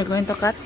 You're going to cut?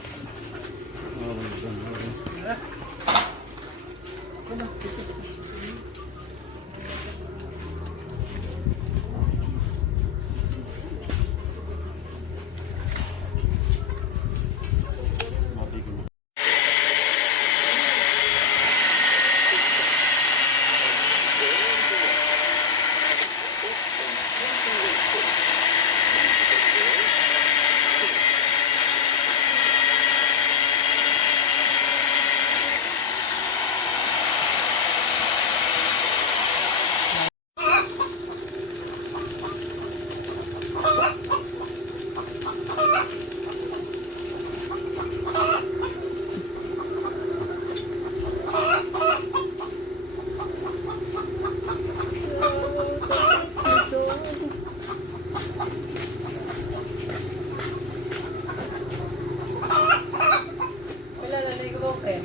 Okay.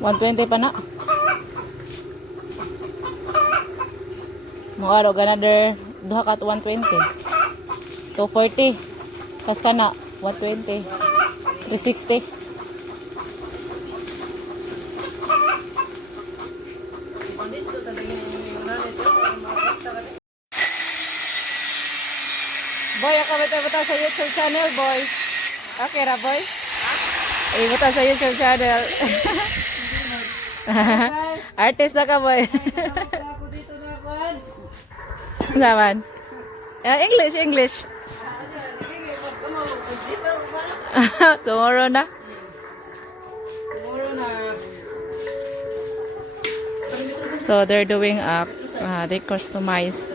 120 pa na. Mga araw, another duha kat 120. 240. Kas ka na, 120. 360. Boy, ako bata sa YouTube channel, boy. Okay ra, boy? Bata sa YouTube channel. Artist na ka, boy. Saman? English, English. Tomorrow na. So they're doing they customize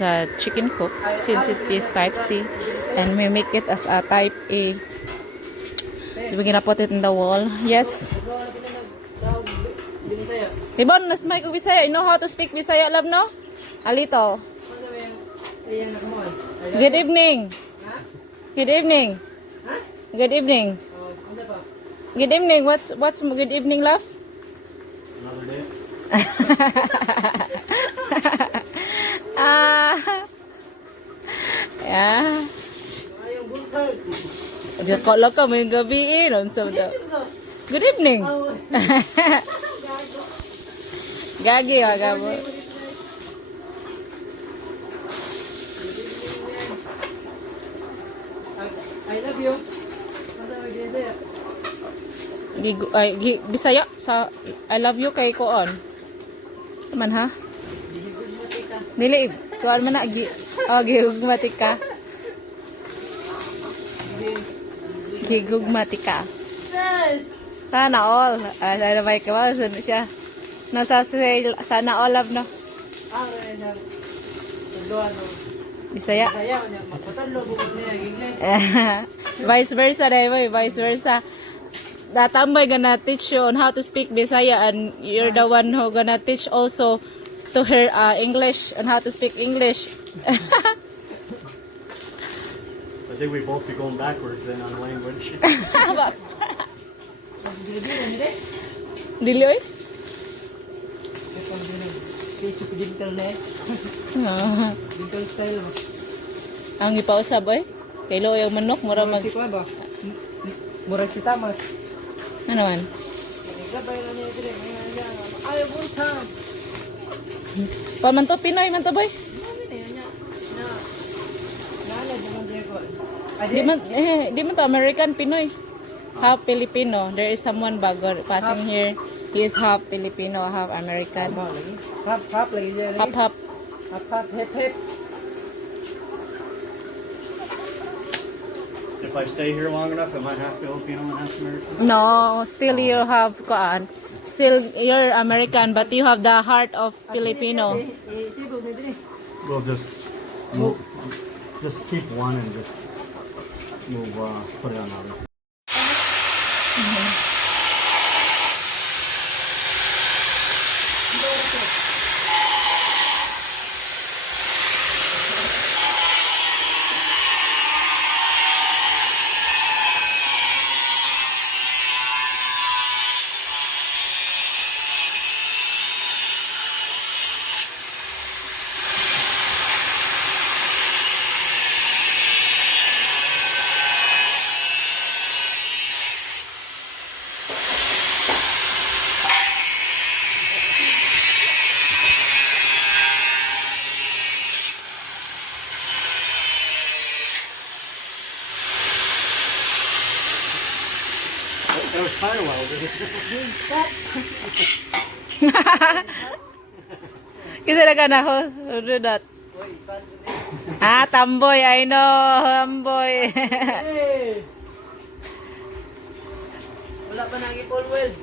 the chicken coop since it is type C, and we make it as a type A. So we're gonna put it in the wall. Yes. Ibon, nas may ko Bisaya. You know how to speak Bisaya, love, no? A little. Good evening. Good evening. Good evening. Good evening. What's good evening, love? Another day. Yeah. Kalau ka may gabi Good evening. Gagi aga mo. I love you. Bisaya sa I love you kay koon. Man ha? Dili koon man na gigugmatik ka. Gigugmatik ka. Sana all. Sana may kawasan siya. Nasa sale, sana all of no. Bisaya. Vice versa dai boy, vice versa. Tatambay gonna teach you on how to speak Bisaya, and you're the one who gonna teach also to her English, on how to speak English. I think we both be going backwards then on language. Dili oy. Digital style. Ang ipausab oy. Kilo yung manok mura mag Murag si Tamas. ano man. Gabay na niya dire. Ayaw mo ta. Pa man to Pinoy man to boy. Di man to American Pinoy. Half Filipino. There is someone bago passing here. He is half Filipino, half American. Hap lagi dia. Half. Hap hep. If I stay here long enough, am I half Filipino and half American? No, still you have still you're American, but you have the heart of Filipino. We'll just move, just keep one and just move, put it on the other. There's tire welding. Kasi na ka na ho. Do that. Ah, tamboy. I know. Tamboy. Hey! Wala pa nang ipon, Will.